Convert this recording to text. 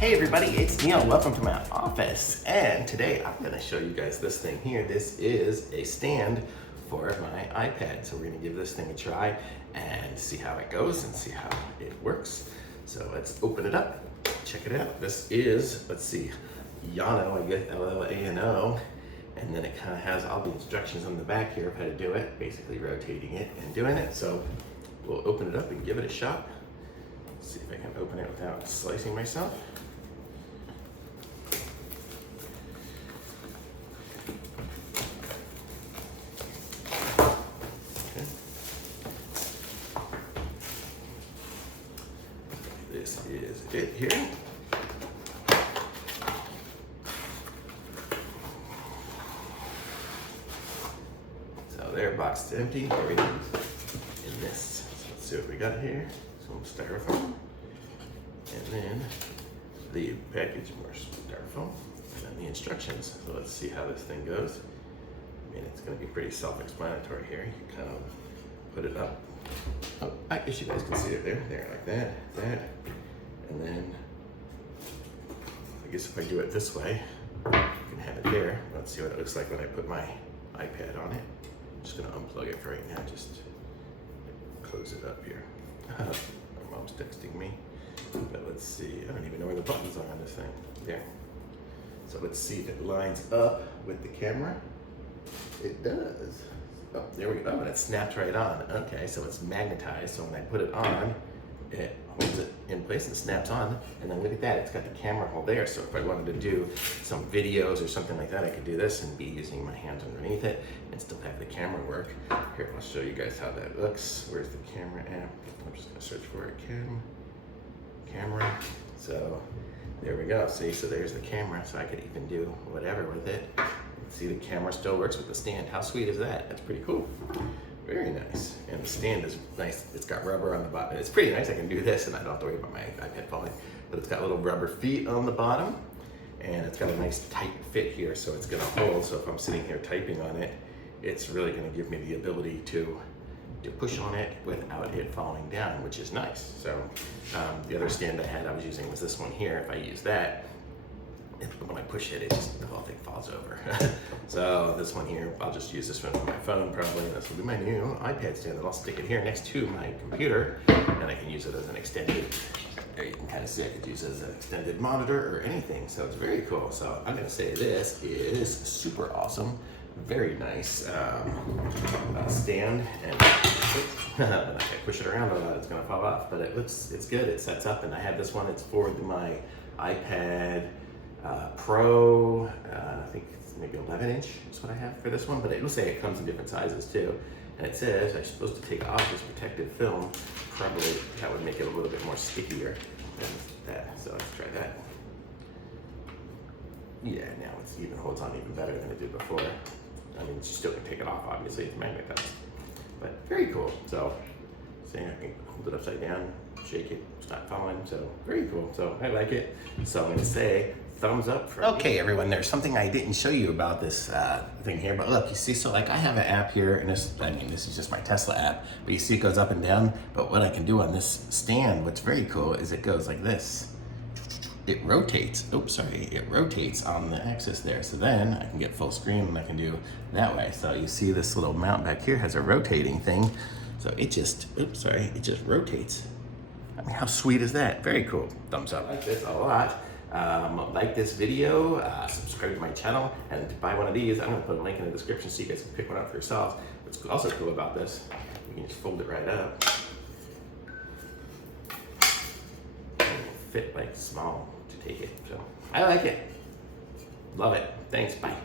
Hey everybody, it's Neil. Welcome to my office. And today I'm going to show you guys this thing here. This is a stand for my iPad. So we're going to give this thing a try and see how it goes and see how it works. So let's open it up, check it out. This is, let's see, llano, I guess L-L-A-N-O. And then it kind of has all the instructions on the back here of how to do it, basically rotating it and doing it. So we'll open it up and give it a shot. Let's see if I can open it without slicing myself. Okay. This is it here. So there, box empty. Everything's in this. So let's see what we got here. Some styrofoam, and then the package more styrofoam, and then the instructions. So let's see how this thing goes. I mean, it's going to be pretty self-explanatory here. You kind of put it up. Oh, I guess you guys can see it there, like that, and then I guess if I do it this way, you can have it there. Let's see what it looks like when I put my iPad on it. I'm just going to unplug it for right now. Just close it up here. My mom's texting me, but let's see. I don't even know where the buttons are on this thing. There. So let's see if it lines up with the camera. It does. Oh, there we go. Oh, and it snapped right on. Okay, so it's magnetized. So when I put it on, it holds it in place and snaps on. And then look at that, it's got the camera hole there. So if I wanted to do some videos or something like that, I could do this and be using my hands underneath it and still have the camera work. Here, I'll show you guys how that looks. Where's the camera at? I'm just gonna search for it. Camera. So there we go. See, so there's the camera. So I could even do whatever with it. See, the camera still works with the stand. How sweet is that? That's pretty cool. Very nice. And the stand is nice. It's got rubber on the bottom. It's pretty nice. I can do this and I don't have to worry about my iPad falling. But it's got little rubber feet on the bottom. And it's got a nice tight fit here, so it's gonna hold. So if I'm sitting here typing on it, it's really gonna give me the ability to push on it without it falling down, which is nice. So the other stand I was using was this one here. If I use that, when I push it, the whole thing falls over. So this one here, I'll just use this one for my phone probably. This will be my new iPad stand, and I'll stick it here next to my computer, and I can use it as an extended, there you can kind of see I could use it as an extended monitor or anything. So it's very cool. So I'm gonna say this is super awesome. Very nice stand, and when I push it around a lot, it's gonna fall off, but it's good. It sets up, and I have this one. It's for my iPad Pro. I think it's maybe 11-inch is what I have for this one, but it will say it comes in different sizes too. And it says I'm supposed to take off this protective film. Probably that would make it a little bit more stickier than that. So let's try that. Yeah, now it even holds on even better than it did before. I mean, you still can take it off, obviously, it's magnetized. But very cool. So, see, I can hold it upside down, shake it, stop falling. So, very cool. So, I like it. So, I'm going to say thumbs up for Okay, everyone, there's something I didn't show you about this thing here. But look, you see, so like I have an app here, and this is just my Tesla app. But you see it goes up and down. But what I can do on this stand, what's very cool, is it goes like this. It rotates, it rotates on the axis there. So then I can get full screen and I can do that way. So you see this little mount back here has a rotating thing. So it just, it just rotates. I mean, how sweet is that? Very cool. Thumbs up. I like this a lot. Like this video, subscribe to my channel, and to buy one of these, I'm gonna put a link in the description so you guys can pick one up for yourselves. What's also cool about this, you can just fold it right up. Fit like small to take it. So I like it. Love it. Thanks. Bye.